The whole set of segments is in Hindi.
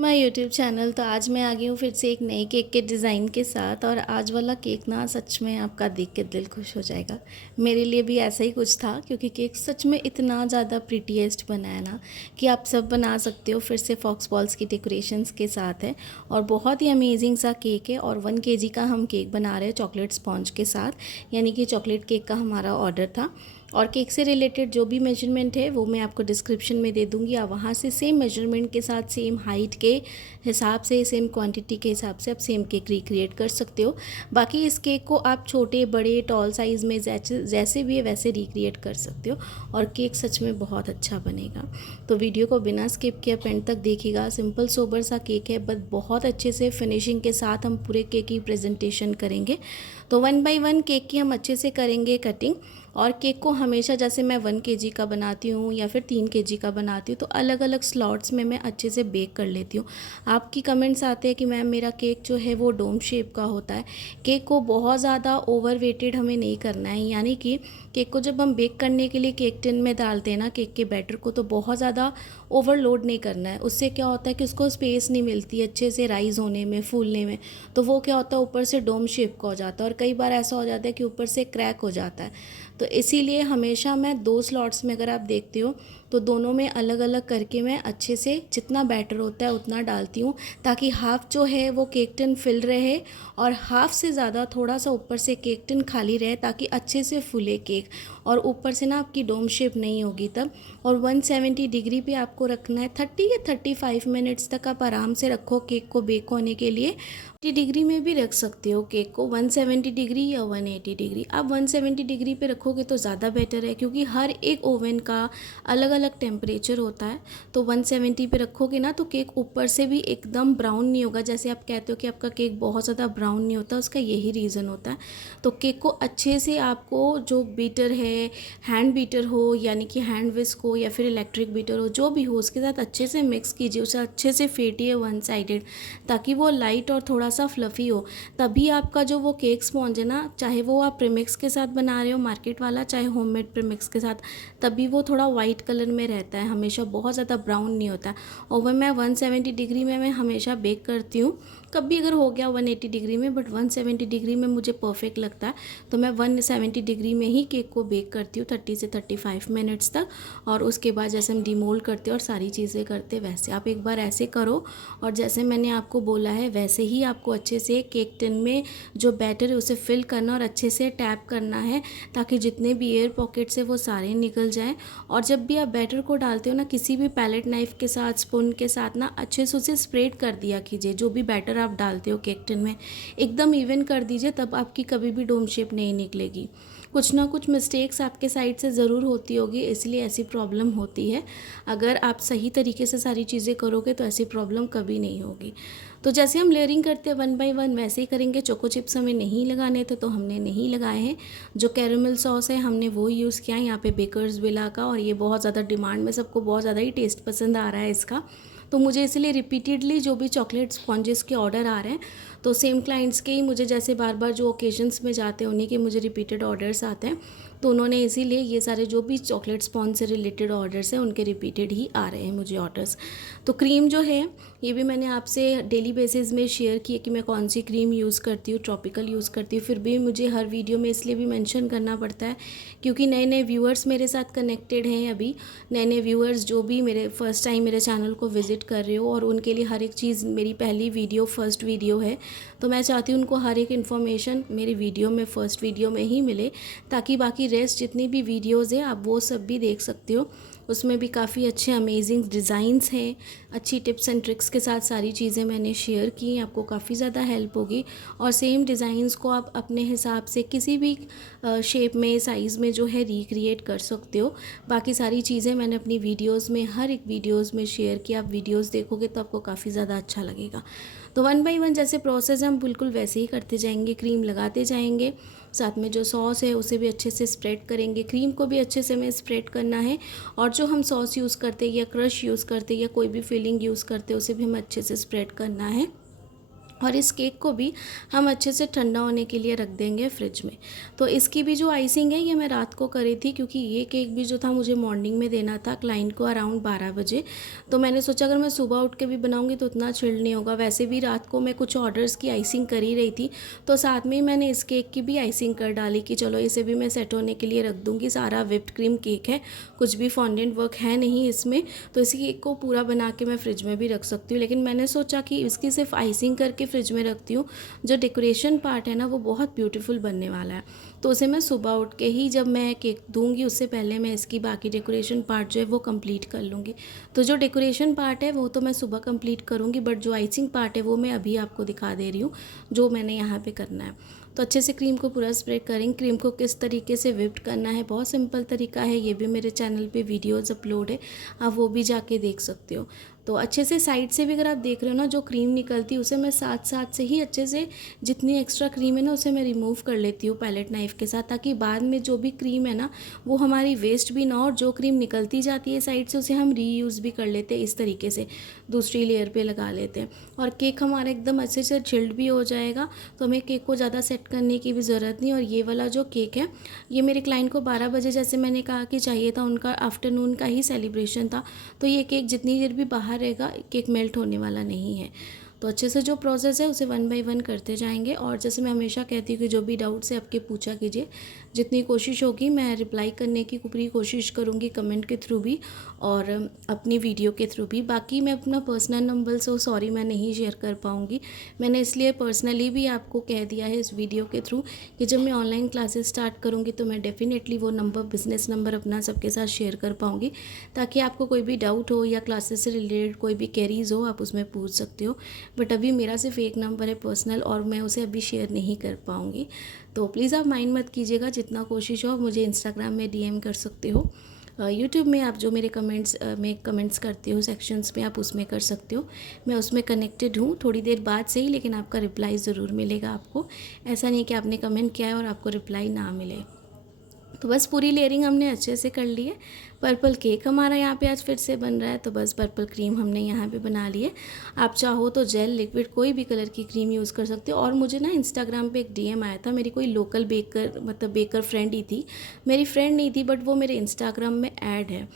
My YouTube channel. तो आज मैं आ गई हूँ फिर से एक नए केक के डिज़ाइन के साथ। और आज वाला केक ना सच में आपका देख के दिल खुश हो जाएगा। मेरे लिए भी ऐसा ही कुछ था, क्योंकि केक सच में इतना ज़्यादा प्रीटीएस्ट बना है ना कि आप सब बना सकते हो। फिर से फॉक्स बॉल्स की डेकोरेशंस के साथ है और बहुत ही अमेजिंग सा केक है। और 1 kg का हम केक बना रहे हैं चॉकलेट स्पॉन्ज के साथ, यानी कि चॉकलेट केक का हमारा ऑर्डर था। और केक से रिलेटेड जो भी मेजरमेंट है वो मैं आपको डिस्क्रिप्शन में दे दूँगी। आप वहाँ से सेम मेजरमेंट के साथ, सेम हाइट के हिसाब से, सेम क्वांटिटी के हिसाब से आप सेम केक रिक्रिएट कर सकते हो। बाकी इस केक को आप छोटे बड़े टॉल साइज़ में जैसे भी है वैसे रिक्रिएट कर सकते हो। और केक सच में बहुत अच्छा बनेगा। तो वीडियो को बिना स्किप किए एंड तक देखिएगा। सिंपल सोबर सा केक है, बट बहुत अच्छे से फिनिशिंग के साथ हम पूरे केक की प्रेजेंटेशन करेंगे। तो 1 बाय 1 केक की हम अच्छे से करेंगे कटिंग। और केक को हमेशा जैसे मैं 1 kg का बनाती हूँ या फिर 3 kg का बनाती हूँ, तो अलग अलग स्लॉट्स में मैं अच्छे से बेक कर लेती हूँ। आपकी कमेंट्स आते हैं कि मैम मेरा केक जो है वो डोम शेप का होता है। केक को बहुत ज़्यादा ओवर वेटेड हमें नहीं करना है, यानी कि केक को जब हम बेक करने के लिए केक टिन में डालते हैं ना केक के बैटर को, तो बहुत ज़्यादा ओवरलोड नहीं करना है। उससे क्या होता है कि उसको स्पेस नहीं मिलती अच्छे से राइज होने में, फूलने में। तो वो क्या होता है, ऊपर से डोम शेप का हो जाता है और कई बार ऐसा हो जाता है कि ऊपर से क्रैक हो जाता है। तो इसीलिए हमेशा मैं 2 स्लॉट्स में, अगर आप देखते हो तो दोनों में अलग अलग करके मैं अच्छे से जितना बैटर होता है उतना डालती हूँ, ताकि हाफ़ जो है वो केक टिन फिल रहे और हाफ़ से ज़्यादा थोड़ा सा ऊपर से केक टिन खाली रहे, ताकि अच्छे से फूले केक। और ऊपर से ना आपकी डोम शेप नहीं होगी तब। और 170 डिग्री पे आपको रखना है। 30 या 35 मिनट्स तक आप आराम से रखो केक को बेक होने के लिए। 80 डिग्री में भी रख सकते हो केक को, 170 डिग्री या 180 डिग्री। आप 170 डिग्री पे रखोगे तो ज़्यादा बेटर है, क्योंकि हर एक ओवन का अलग अलग टेम्परेचर होता है। तो 170 पे रखोगे ना तो केक ऊपर से भी एकदम ब्राउन नहीं होगा। जैसे आप कहते हो कि आपका केक बहुत ज़्यादा ब्राउन नहीं होता, उसका यही रीज़न होता है। तो केक को अच्छे से आपको जो बीटर है, हैंड बीटर हो यानी कि हैंड विस्क हो या फिर इलेक्ट्रिक बीटर हो, जो भी हो, उसके साथ अच्छे से मिक्स कीजिए। उसे अच्छे से फेंटिए वन साइडेड, ताकि वो लाइट और थोड़ा सा फ्लफ़ी हो। तभी आपका जो वो केक स्पॉन्ज है ना, चाहे वो आप प्रीमिक्स के साथ बना रहे हो मार्केट वाला, चाहे होममेड प्रीमिक्स के साथ, तभी वो थोड़ा वाइट कलर में रहता है, हमेशा बहुत ज़्यादा ब्राउन नहीं होता। और वह मैं 170 डिग्री में मैं हमेशा बेक करती हूँ। कभी अगर हो गया 180 डिग्री में, बट 170 डिग्री में मुझे परफेक्ट लगता है। तो मैं 170 डिग्री में ही केक को बेक करती हूँ 30 से 35 मिनट्स तक। और उसके बाद जैसे हम डीमोल्ड करते हैं और सारी चीज़ें करते हैं, वैसे आप एक बार ऐसे करो। और जैसे मैंने आपको बोला है वैसे ही आपको अच्छे से केक टिन में जो बैटर है उसे फिल करना और अच्छे से टैप करना है, ताकि जितने भी एयर पॉकेट्स है वो सारे निकल जाएं। और जब भी आप बैटर को डालते हो ना, किसी भी पैलेट नाइफ के साथ, स्पून के साथ ना अच्छे से उसे स्प्रेड कर दिया कीजिए। जो भी बैटर आप डालते हो केक टिन में एकदम इवन कर दीजिए, तब आपकी कभी भी डोम शेप नहीं निकलेगी। कुछ ना कुछ मिस्टेक्स आपके साइड से ज़रूर होती होगी, इसलिए ऐसी प्रॉब्लम होती है। अगर आप सही तरीके से सारी चीज़ें करोगे तो ऐसी प्रॉब्लम कभी नहीं होगी। तो जैसे हम लेयरिंग करते हैं 1 बाय 1 वैसे ही करेंगे। चोको चिप्स हमें नहीं लगाने थे तो हमने नहीं लगाए हैं। जो कैरेमल सॉस है हमने वो यूज़ किया है यहाँ पे बेकर्स विला का, और ये बहुत ज़्यादा डिमांड में, सबको बहुत ज़्यादा ही टेस्ट पसंद आ रहा है इसका। तो मुझे इसलिए रिपीटेडली जो भी चॉकलेट स्पॉन्जेस के ऑर्डर आ रहे हैं, तो सेम क्लाइंट्स के ही मुझे, जैसे बार बार जो ओकेजन्स में जाते हैं उन्हीं के मुझे रिपीटेड ऑर्डर्स आते हैं। तो उन्होंने इसीलिए ये सारे जो भी चॉकलेट स्पॉन्ज से रिलेटेड ऑर्डर्स हैं उनके रिपीटेड ही आ रहे हैं मुझे ऑर्डर्स। तो क्रीम जो है ये भी मैंने आपसे डेली बेसिस में शेयर की है कि मैं कौन सी क्रीम यूज़ करती हूँ, ट्रॉपिकल यूज़ करती हूँ। फिर भी मुझे हर वीडियो में इसलिए भी मेंशन करना पड़ता है क्योंकि नए नए व्यूअर्स मेरे साथ कनेक्टेड हैं अभी। नए नए व्यूअर्स जो भी मेरे फर्स्ट टाइम मेरे चैनल को विज़िट कर रहे हो, और उनके लिए हर एक चीज़ मेरी पहली वीडियो, फर्स्ट वीडियो है। तो मैं चाहती हूँ उनको हर एक इन्फॉर्मेशन मेरी वीडियो में, फर्स्ट वीडियो में ही मिले, ताकि बाकी रेस्ट जितनी भी वीडियोज़ हैं आप वो सब भी देख सकते हो। उसमें भी काफ़ी अच्छे अमेजिंग डिज़ाइंस हैं, अच्छी टिप्स एंड ट्रिक्स के साथ सारी चीज़ें मैंने शेयर की, आपको काफ़ी ज़्यादा हेल्प होगी। और सेम डिज़ाइंस को आप अपने हिसाब से किसी भी शेप में, साइज़ में जो है रिक्रिएट कर सकते हो। बाकी सारी चीज़ें मैंने अपनी वीडियोज़ में, हर एक वीडियोज़ में शेयर की। आप वीडियोज़ देखोगे तो आपको काफ़ी ज़्यादा अच्छा लगेगा। तो 1 बाय 1 जैसे प्रोसेस है हम बिल्कुल वैसे ही करते जाएंगे। क्रीम लगाते जाएंगे, साथ में जो सॉस है उसे भी अच्छे से स्प्रेड करेंगे। क्रीम को भी अच्छे से हमें स्प्रेड करना है, और जो हम सॉस यूज़ करते हैं या क्रश यूज़ करते हैं या कोई भी फिलिंग यूज़ करते हैं उसे भी हमें अच्छे से स्प्रेड करना है। और इस केक को भी हम अच्छे से ठंडा होने के लिए रख देंगे फ्रिज में। तो इसकी भी जो आइसिंग है ये मैं रात को करी थी, क्योंकि ये केक भी जो था मुझे मॉर्निंग में देना था क्लाइंट को अराउंड 12 बजे। तो मैंने सोचा अगर मैं सुबह उठ के भी बनाऊंगी तो उतना चिल्ड नहीं होगा। वैसे भी रात को मैं कुछ ऑर्डर्स की आइसिंग कर ही रही थी, तो साथ में ही मैंने इस केक की भी आइसिंग कर डाली कि चलो इसे भी मैं सेट होने के लिए रख दूँगी। सारा व्हिप्ड क्रीम केक है, कुछ भी फॉन्डेंट वर्क है नहीं इसमें, तो इसी केक को पूरा बना के मैं फ्रिज में भी रख सकती हूँ। लेकिन मैंने सोचा कि इसकी सिर्फ आइसिंग करके फ्रिज में रखती हूँ, जो डेकोरेशन पार्ट है ना वो बहुत ब्यूटीफुल बनने वाला है। तो उसे मैं सुबह उठ के ही जब मैं केक दूंगी उससे पहले मैं इसकी बाकी डेकोरेशन पार्ट जो है वो कंप्लीट कर लूँगी। तो जो डेकोरेशन पार्ट है वो तो मैं सुबह कंप्लीट करूँगी, बट जो आइसिंग पार्ट है वो मैं अभी आपको दिखा दे रही हूँ जो मैंने यहाँ पे करना है। तो अच्छे से क्रीम को पूरा स्प्रेड करेंगे। क्रीम को किस तरीके से व्हिप्ड करना है बहुत सिंपल तरीका है, ये भी मेरे चैनल पे वीडियोस अपलोड है, आप वो भी जाके देख सकते हो। तो अच्छे से साइड से भी अगर आप देख रहे हो ना जो क्रीम निकलती है उसे मैं साथ साथ से ही अच्छे से जितनी एक्स्ट्रा क्रीम है ना उसे मैं रिमूव कर लेती हूँ पैलेट नाइफ़ के साथ, ताकि बाद में जो भी क्रीम है ना वो हमारी वेस्ट भी ना हो, और जो क्रीम निकलती जाती है साइड से उसे हम रीयूज़ भी कर लेते हैं। इस तरीके से दूसरी लेयर पे लगा लेते हैं और केक हमारा एकदम अच्छे से चिल्ड भी हो जाएगा। तो हमें केक को ज़्यादा सेट करने की भी ज़रूरत नहीं। और ये वाला जो केक है ये मेरे क्लाइंट को 12 बजे जैसे मैंने कहा कि चाहिए था, उनका आफ्टरनून का ही सेलिब्रेशन था, तो ये केक जितनी देर भी बाहर रहेगा केक मेल्ट होने वाला नहीं है। तो अच्छे से जो प्रोसेस है उसे 1 बाय 1 करते जाएंगे। और जैसे मैं हमेशा कहती हूँ कि जो भी डाउट्स है आपके पूछा कीजिए, जितनी कोशिश होगी मैं रिप्लाई करने की पूरी कोशिश करूँगी, कमेंट के थ्रू भी और अपनी वीडियो के थ्रू भी। बाकी मैं अपना पर्सनल नंबर सो सॉरी मैं नहीं शेयर कर पाऊँगी, मैंने इसलिए पर्सनली भी आपको कह दिया है इस वीडियो के थ्रू कि जब मैं ऑनलाइन क्लासेस स्टार्ट करूँगी तो मैं डेफिनेटली वो नंबर बिज़नेस नंबर अपना सबके साथ शेयर कर पाऊँगी, ताकि आपको कोई भी डाउट हो या क्लासेस से रिलेटेड कोई भी क्वेरीज हो आप उसमें पूछ सकते हो। बट अभी मेरा सिर्फ एक नंबर है पर्सनल और मैं उसे अभी शेयर नहीं कर पाऊँगी, तो प्लीज़ आप माइंड मत कीजिएगा। जितना कोशिश हो मुझे इंस्टाग्राम में डीएम कर सकते हो, यूट्यूब में आप जो मेरे कमेंट्स में कमेंट्स करते हो सेक्शंस में आप उसमें कर सकते हो, मैं उसमें कनेक्टेड हूँ। थोड़ी देर बाद से ही लेकिन आपका रिप्लाई ज़रूर मिलेगा आपको, ऐसा नहीं कि आपने कमेंट किया है और आपको रिप्लाई ना मिले। तो बस पूरी लेयरिंग हमने अच्छे से कर ली है। पर्पल केक हमारा यहाँ पे आज फिर से बन रहा है, तो बस पर्पल क्रीम हमने यहाँ पे बना ली है। आप चाहो तो जेल लिक्विड कोई भी कलर की क्रीम यूज़ कर सकते हो। और मुझे ना इंस्टाग्राम पे एक डीएम आया था, मेरी कोई लोकल बेकर मतलब बेकर फ्रेंड ही थी, मेरी फ्रेंड नहीं थी बट वो मेरे इंस्टाग्राम में ऐड है।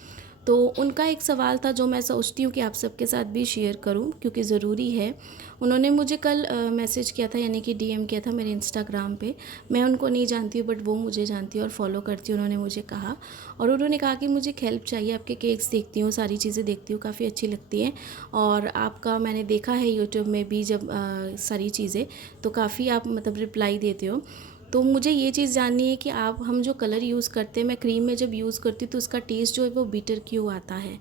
तो उनका एक सवाल था जो मैं सोचती हूँ कि आप सबके साथ भी शेयर करूँ क्योंकि ज़रूरी है। उन्होंने मुझे कल मैसेज किया था, यानी कि डीएम किया था मेरे इंस्टाग्राम पे। मैं उनको नहीं जानती हूँ बट वो मुझे जानती है और फॉलो करती हूँ। उन्होंने मुझे कहा और उन्होंने कहा कि मुझे हेल्प चाहिए, आपके केक्स देखती हूँ, सारी चीज़ें देखती हूँ, काफ़ी अच्छी लगती हैं और आपका मैंने देखा है यूट्यूब में भी जब सारी चीज़ें, तो काफ़ी आप मतलब रिप्लाई देते हो। तो मुझे ये चीज़ जाननी है कि आप हम जो कलर यूज़ करते हैं, मैं क्रीम में जब यूज़ करती हूँ तो उसका टेस्ट जो है वो बिटर क्यों आता है।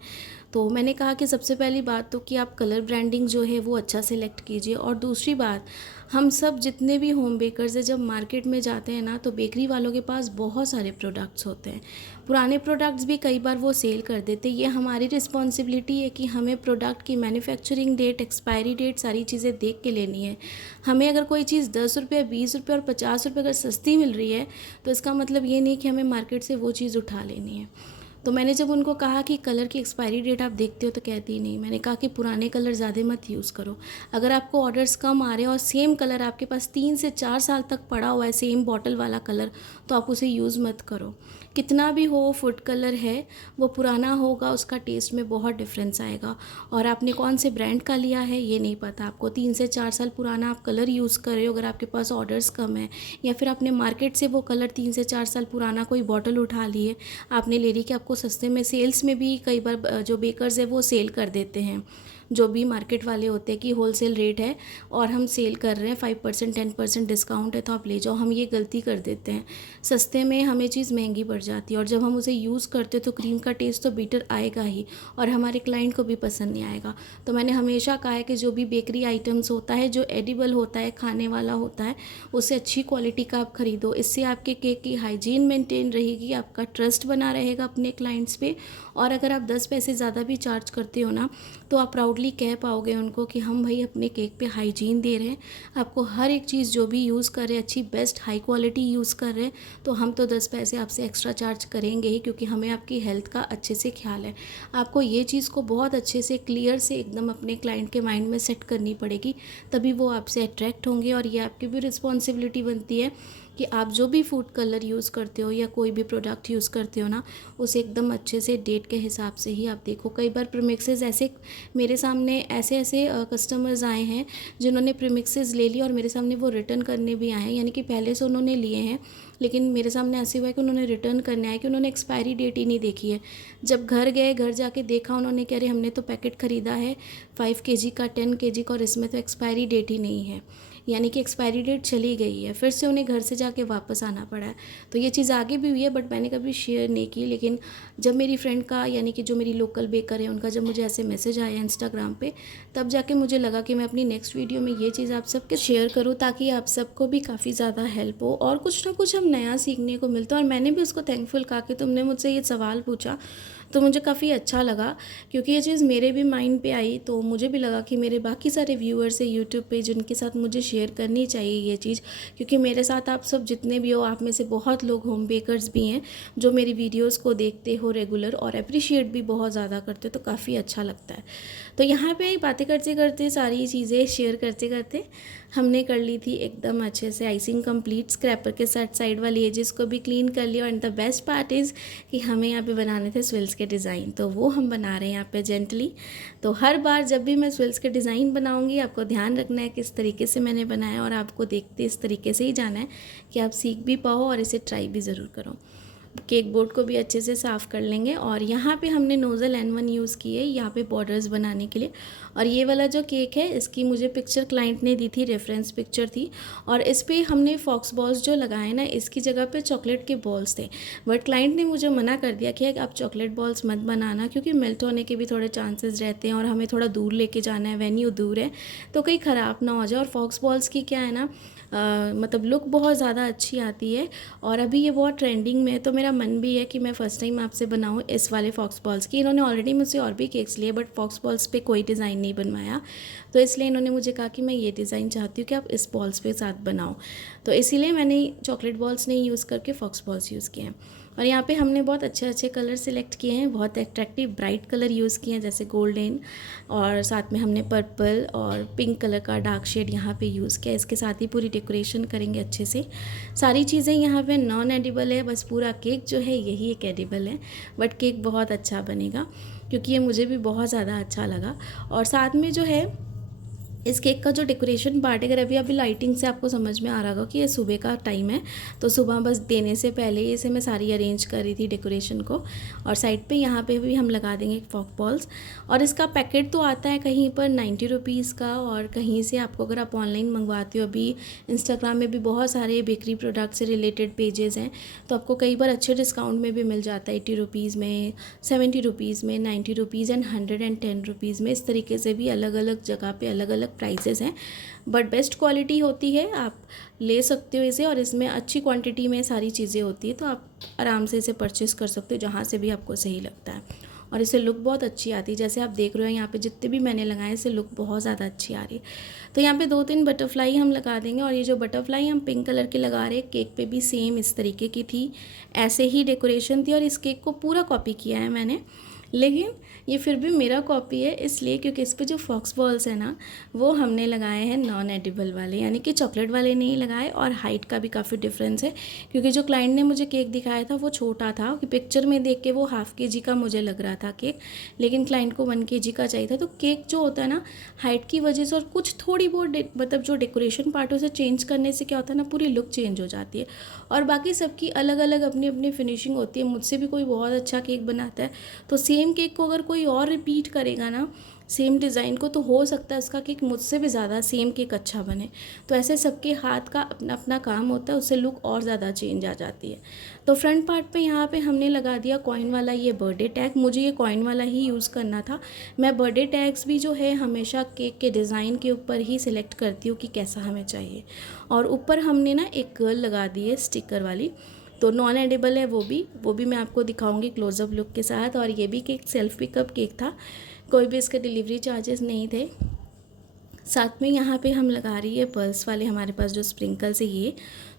तो मैंने कहा कि सबसे पहली बात तो कि आप कलर ब्रांडिंग जो है वो अच्छा सेलेक्ट कीजिए। और दूसरी बात, हम सब जितने भी होम बेकर्स हैं जब मार्केट में जाते हैं ना तो बेकरी वालों के पास बहुत सारे प्रोडक्ट्स होते हैं, पुराने प्रोडक्ट्स भी कई बार वो सेल कर देते हैं। ये हमारी रिस्पॉन्सिबिलिटी है कि हमें प्रोडक्ट की मैन्युफैक्चरिंग डेट, एक्सपायरी डेट सारी चीज़ें देख के लेनी है। हमें अगर कोई चीज़ 10 रुपये, 20 रुपये और 50 रुपये अगर सस्ती मिल रही है तो इसका मतलब ये नहीं कि हमें मार्केट से वो चीज़ उठा लेनी है। तो मैंने जब उनको कहा कि कलर की एक्सपायरी डेट आप देखते हो तो कहती नहीं। मैंने कहा कि पुराने कलर ज़्यादा मत यूज़ करो। अगर आपको ऑर्डर्स कम आ रहे हैं और सेम कलर आपके पास 3 से 4 साल तक पड़ा हुआ है, सेम बॉटल वाला कलर, तो आप उसे यूज़ मत करो। कितना भी हो फूड कलर है वो पुराना होगा, उसका टेस्ट में बहुत डिफरेंस आएगा। और आपने कौन से ब्रांड का लिया है ये नहीं पता आपको। 3 से 4 साल पुराना आप कलर यूज़ कर रहे हो, अगर आपके पास ऑर्डर्स कम है या फिर आपने मार्केट से वो कलर 3 से 4 साल पुराना कोई बॉटल उठा ली है, आपने ले ली कि आपको सस्ते में, सेल्स में भी कई बार जो बेकर्स है वो सेल कर देते हैं, जो भी मार्केट वाले होते हैं कि होलसेल रेट है और हम सेल कर रहे हैं 5% 10% डिस्काउंट है तो आप ले जाओ। हम ये गलती कर देते हैं, सस्ते में हमें चीज़ महंगी पड़ जाती है और जब हम उसे यूज़ करते तो क्रीम का टेस्ट तो बीटर आएगा ही और हमारे क्लाइंट को भी पसंद नहीं आएगा। तो मैंने हमेशा कहा है कि जो भी बेकरी आइटम्स होता है, जो एडिबल होता है, खाने वाला होता है, उससे अच्छी क्वालिटी का आप ख़रीदो। इससे आपके केक की हाइजीन मेंटेन रहेगी, आपका ट्रस्ट बना रहेगा अपने क्लाइंट्स पे। और अगर आप 10 पैसे ज़्यादा भी चार्ज करते हो ना तो आप प्राउडली कह पाओगे उनको कि हम भाई अपने केक पे हाइजीन दे रहे हैं, आपको हर एक चीज़ जो भी यूज़ कर रहे हैं अच्छी बेस्ट हाई क्वालिटी यूज़ कर रहे हैं, तो हम तो 10 पैसे आपसे एक्स्ट्रा चार्ज करेंगे ही, क्योंकि हमें आपकी हेल्थ का अच्छे से ख्याल है। आपको ये चीज़ को बहुत अच्छे से क्लियर से एकदम अपने क्लाइंट के माइंड में सेट करनी पड़ेगी, तभी वो आपसे अट्रैक्ट होंगे। और ये आपकी भी रिस्पॉन्सिबिलिटी बनती है कि आप जो भी फूड कलर यूज़ करते हो या कोई भी प्रोडक्ट यूज़ करते हो ना, उसे एकदम अच्छे से डेट के हिसाब से ही आप देखो। कई बार प्रीमिक्सेस ऐसे मेरे सामने ऐसे ऐसे कस्टमर्स आए हैं जिन्होंने प्रीमिक्सेस ले लिया और मेरे सामने वो रिटर्न करने भी आए हैं, यानी कि पहले से उन्होंने लिए हैं, लेकिन मेरे सामने ऐसे हुआ है कि उन्होंने रिटर्न करने आए कि उन्होंने एक्सपायरी डेट ही नहीं देखी है। जब घर गए, घर जाके देखा उन्होंने, कह रहे हमने तो पैकेट ख़रीदा है 5 केजी का, 10 केजी का, और इसमें तो एक्सपायरी डेट ही नहीं है, यानी कि एक्सपायरी डेट चली गई है। फिर से उन्हें घर से जाके वापस आना पड़ा है। तो ये चीज़ आगे भी हुई है, बट मैंने कभी शेयर नहीं की। लेकिन जब मेरी फ्रेंड का, यानी कि जो मेरी लोकल बेकर है, उनका जब मुझे ऐसे मैसेज आया इंस्टाग्राम पे, तब जाके मुझे लगा कि मैं अपनी नेक्स्ट वीडियो में ये चीज़ आप सबके शेयर करूँ, ताकि आप सबको भी काफ़ी ज़्यादा हेल्प हो और कुछ ना कुछ हम नया सीखने को मिलता है। और मैंने भी उसको थैंकफुल कहा कि तुमने मुझसे ये सवाल पूछा, तो मुझे काफ़ी अच्छा लगा, क्योंकि ये चीज़ मेरे भी माइंड पे आई। तो मुझे भी लगा कि मेरे बाकी सारे व्यूअर्स है यूट्यूब पे, जिनके साथ मुझे शेयर करनी चाहिए ये चीज़, क्योंकि मेरे साथ आप सब जितने भी हो, आप में से बहुत लोग होम बेकर्स भी हैं जो मेरी वीडियोस को देखते हो रेगुलर और अप्रिशिएट भी बहुत ज़्यादा करते हो, तो काफ़ी अच्छा लगता है। तो यहाँ पे बातें करते करते, सारी चीज़ें शेयर करते करते हमने कर ली थी एकदम अच्छे से आइसिंग कंप्लीट। स्क्रैपर के साथ साइड वाली एजेस को भी क्लीन कर लिया। And the best part is कि हमें यहाँ पे बनाने थे स्विल्स के डिज़ाइन, तो वो हम बना रहे हैं यहाँ पे जेंटली। तो हर बार जब भी मैं स्विल्स के डिज़ाइन बनाऊँगी, आपको ध्यान रखना है किस तरीके से मैंने बनाया, और आपको देखते इस तरीके से ही जाना है कि आप सीख भी पाओ और इसे ट्राई भी ज़रूर करो। केक बोर्ड को भी अच्छे से साफ़ कर लेंगे। और यहाँ पे हमने नोज़ल N1 यूज़ की है यहाँ पे बॉर्डर्स बनाने के लिए। और ये वाला जो केक है, इसकी मुझे पिक्चर क्लाइंट ने दी थी, रेफरेंस पिक्चर थी, और इस पर हमने फॉक्स बॉल्स जो लगाए ना, इसकी जगह पे चॉकलेट के बॉल्स थे। बट क्लाइंट ने मुझे मना कर दिया कि आप चॉकलेट बॉल्स मत बनाना, क्योंकि मेल्ट होने के भी थोड़े चांसेस रहते हैं, और हमें थोड़ा दूर लेके जाना है, वेन्यू दूर है, तो कहीं ख़राब ना हो जाए। और फॉक्स बॉल्स की क्या है ना, मतलब लुक बहुत ज़्यादा अच्छी आती है, और अभी ये बहुत ट्रेंडिंग में है। तो मेरा मन भी है कि मैं फ़र्स्ट टाइम आपसे बनाऊँ इस वाले फॉक्स बॉल्स की। इन्होंने ऑलरेडी मुझसे और भी केक्स लिए, बट फॉक्स बॉल्स पे कोई डिज़ाइन नहीं बनवाया, तो इसलिए इन्होंने मुझे कहा कि मैं ये डिज़ाइन चाहती हूँ कि आप इस बॉल्स पे साथ बनाओ। तो इसीलिए मैंने चॉकलेट बॉल्स नहीं यूज़ करके फॉक्स बॉल्स यूज़ किए हैं। और यहाँ पे हमने बहुत अच्छे अच्छे कलर सिलेक्ट किए हैं, बहुत अट्रैक्टिव ब्राइट कलर यूज़ किए हैं, जैसे गोल्डन, और साथ में हमने पर्पल और पिंक कलर का डार्क शेड यहाँ पे यूज़ किया। इसके साथ ही पूरी डेकोरेशन करेंगे अच्छे से। सारी चीज़ें यहाँ पे नॉन एडिबल है, बस पूरा केक जो है यही एक एडिबल है, बट केक बहुत अच्छा बनेगा, क्योंकि ये मुझे भी बहुत ज़्यादा अच्छा लगा। और साथ में जो है इस केक का जो डेकोरेशन पार्ट है, अगर अभी लाइटिंग से आपको समझ में आ रहा होगा कि ये सुबह का टाइम है, तो सुबह बस देने से पहले इसे मैं सारी अरेंज कर रही थी डेकोरेशन को। और साइड पे यहाँ पे भी हम लगा देंगे फॉक बॉल्स। और इसका पैकेट तो आता है कहीं पर 90 रुपीज़ का, और कहीं से आपको अगर आप ऑनलाइन मंगवाते हो, अभी इंस्टाग्राम में भी बहुत सारे बेकरी प्रोडक्ट से रिलेटेड पेजेस हैं, तो आपको कई बार अच्छे डिस्काउंट में भी मिल जाता है, 80 रुपीज़ में, 70 रुपीज़ में, 90 रुपीज़ एंड 110 रुपीज़ में। इस तरीके से भी अलग अलग जगह पे अलग अलग प्राइसेस हैं, बट बेस्ट क्वालिटी होती है, आप ले सकते हो इसे। और इसमें अच्छी क्वांटिटी में सारी चीज़ें होती है, तो आप आराम से इसे परचेज़ कर सकते हो जहाँ से भी आपको सही लगता है। और इसे लुक बहुत अच्छी आती है, जैसे आप देख रहे हो यहाँ पे जितने भी मैंने लगाए, इसे लुक बहुत ज़्यादा अच्छी आ रही है। तो यहाँ पे 2-3 बटरफ्लाई हम लगा देंगे। और ये जो बटरफ्लाई हम पिंक कलर के लगा रहे हैं, केक पे भी सेम इस तरीके की थी, ऐसे ही डेकोरेशन थी। और इस केक को पूरा कॉपी किया है मैंने, लेकिन ये फिर भी मेरा कॉपी है इसलिए क्योंकि इस पे जो फॉक्स बॉल्स है ना, वो हमने लगाए हैं नॉन एडिबल वाले, यानी कि चॉकलेट वाले नहीं लगाए। और हाइट का भी काफ़ी डिफरेंस है, क्योंकि जो क्लाइंट ने मुझे केक दिखाया था वो छोटा था, कि पिक्चर में देख के वो ½ kg का मुझे लग रहा था केक, लेकिन क्लाइंट को 1 kg का चाहिए था। तो केक जो होता है ना, हाइट की वजह से और कुछ थोड़ी बहुत मतलब जो डेकोरेशन पार्ट है उसे चेंज करने से क्या होता है ना, पूरी लुक चेंज हो जाती है। और बाकी सबकी अलग अलग अपनी अपनी फिनिशिंग होती है। मुझसे भी कोई बहुत अच्छा केक बनाता है, तो सेम केक को अगर कोई और रिपीट करेगा ना, सेम डिज़ाइन को, तो हो सकता है उसका केक मुझसे भी ज़्यादा सेम केक अच्छा बने। तो ऐसे सबके हाथ का अपना अपना काम होता है, उससे लुक और ज़्यादा चेंज आ जाती है। तो फ्रंट पार्ट पे यहाँ पे हमने लगा दिया कॉइन वाला ये बर्थडे टैग। मुझे ये कॉइन वाला ही यूज़ करना था। मैं बर्थडे टैग्स भी जो है हमेशा केक के डिज़ाइन के ऊपर ही सिलेक्ट करती हूँ कि कैसा हमें चाहिए। और ऊपर हमने ना एक गर्ल लगा दी है स्टिकर वाली, तो नॉन एडिबल है वो भी मैं आपको दिखाऊंगी क्लोजअप लुक के साथ। और ये भी केक सेल्फ पिकअप केक था, कोई भी इसके डिलीवरी चार्जेस नहीं थे। साथ में यहाँ पे हम लगा रही है पर्ल्स वाले हमारे पास जो स्प्रिंकल्स है, ये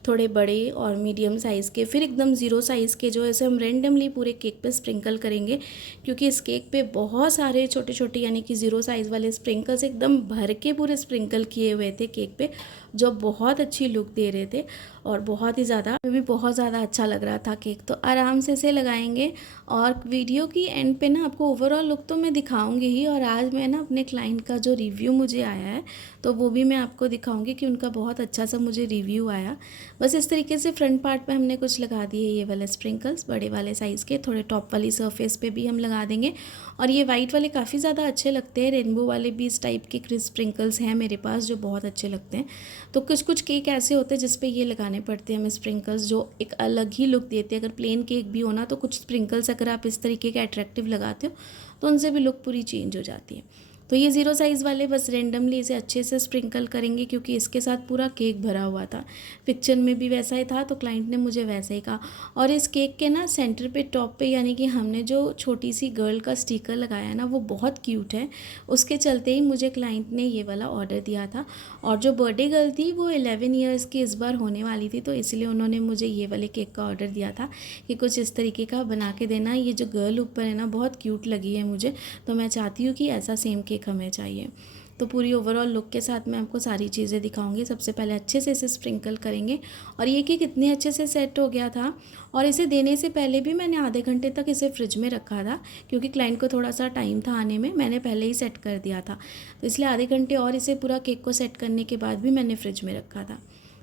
थोड़े बड़े और मीडियम साइज़ के, फिर एकदम ज़ीरो साइज़ के जो ऐसे हम रेंडमली पूरे केक पे स्प्रिंकल करेंगे, क्योंकि इस केक पे बहुत सारे छोटे छोटे यानी कि ज़ीरो साइज़ वाले स्प्रिंकल्स एकदम भर के पूरे स्प्रिंकल किए हुए थे केक पे, जो बहुत अच्छी लुक दे रहे थे और बहुत ही ज़्यादा भी बहुत ज़्यादा अच्छा लग रहा था केक। तो आराम से इसे लगाएंगे और वीडियो की एंड पे ना आपको ओवरऑल लुक तो मैं दिखाऊंगी ही, और आज मैं ना अपने क्लाइंट का जो रिव्यू मुझे आया है तो वो भी मैं आपको दिखाऊंगी कि उनका बहुत अच्छा सा मुझे रिव्यू आया। बस इस तरीके से फ्रंट पार्ट पे हमने कुछ लगा दिए ये वाले स्प्रिंकल्स बड़े वाले साइज़ के, थोड़े टॉप वाली सरफेस पे भी हम लगा देंगे। और ये वाइट वाले काफ़ी ज़्यादा अच्छे लगते हैं, रेनबो वाले भी इस टाइप के क्रिस्प स्प्रिंकल्स हैं मेरे पास जो बहुत अच्छे लगते हैं। तो कुछ कुछ केक ऐसे होते हैं जिस पे ये लगाने पड़ते हैं हमें स्प्रिंकल्स, जो एक अलग ही लुक देते हैं। अगर प्लेन केक भी हो ना तो कुछ स्प्रिंकल्स अगर आप इस तरीके के अट्रैक्टिव लगाते हो तो उनसे भी लुक पूरी चेंज हो जाती है। तो ये ज़ीरो साइज़ वाले बस रेंडमली इसे अच्छे से स्प्रिंकल करेंगे, क्योंकि इसके साथ पूरा केक भरा हुआ था। पिक्चर में भी वैसा ही था तो क्लाइंट ने मुझे वैसा ही कहा। और इस केक के ना सेंटर पे टॉप पे यानी कि हमने जो छोटी सी गर्ल का स्टिकर लगाया ना वो बहुत क्यूट है, उसके चलते ही मुझे क्लाइंट ने ये वाला ऑर्डर दिया था। और जो बर्थडे गर्ल थी वो 11 ईयर्स की इस बार होने वाली थी, तो इसलिए उन्होंने मुझे ये वाले केक का ऑर्डर दिया था कि कुछ इस तरीके का बना के देना। ये जो गर्ल ऊपर है ना बहुत क्यूट लगी है मुझे, तो मैं चाहती हूँ कि ऐसा सेम केक हमें चाहिए। तो पूरी ओवरऑल लुक के साथ मैं आपको सारी चीज़ें दिखाऊंगी। सबसे पहले अच्छे से इसे स्प्रिंकल करेंगे। और ये केक इतने अच्छे से सेट हो गया था, और इसे देने से पहले भी मैंने आधे घंटे तक इसे फ्रिज में रखा था, क्योंकि क्लाइंट को थोड़ा सा टाइम था आने में, मैंने पहले ही सेट कर दिया था, तो इसलिए आधे घंटे और इसे पूरा केक को सेट करने के बाद भी मैंने फ्रिज में रखा था।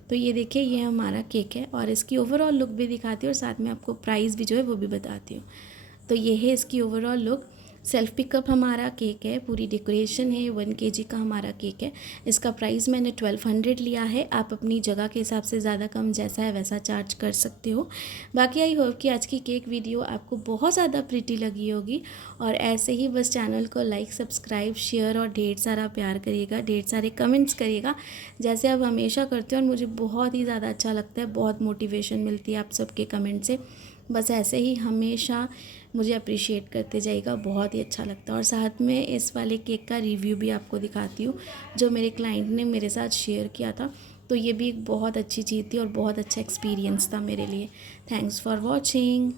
तो ये देखिए ये हमारा केक है, और इसकी ओवरऑल लुक भी दिखाती हूँ और साथ में आपको प्राइस भी जो है वो भी बताती हूँ। तो ये है इसकी ओवरऑल लुक। सेल्फ पिकअप हमारा केक है, पूरी डेकोरेशन है, 1 kg का हमारा केक है। इसका प्राइस मैंने 1200 लिया है। आप अपनी जगह के हिसाब से ज़्यादा कम जैसा है वैसा चार्ज कर सकते हो। बाकी आई होप कि आज की केक वीडियो आपको बहुत ज़्यादा प्रीटी लगी होगी, और ऐसे ही बस चैनल को लाइक, सब्सक्राइब, शेयर और ढेर सारा प्यार करिएगा, ढेर सारे कमेंट्स करिएगा जैसे आप हमेशा करते हो, और मुझे बहुत ही ज़्यादा अच्छा लगता है, बहुत मोटिवेशन मिलती है आप सबके कमेंट से। बस ऐसे ही हमेशा मुझे अप्रिशिएट करते जाइएगा, बहुत ही अच्छा लगता है। और साथ में इस वाले केक का रिव्यू भी आपको दिखाती हूँ जो मेरे क्लाइंट ने मेरे साथ शेयर किया था, तो ये भी एक बहुत अच्छी चीज़ थी और बहुत अच्छा एक्सपीरियंस था मेरे लिए। Thanks for watching.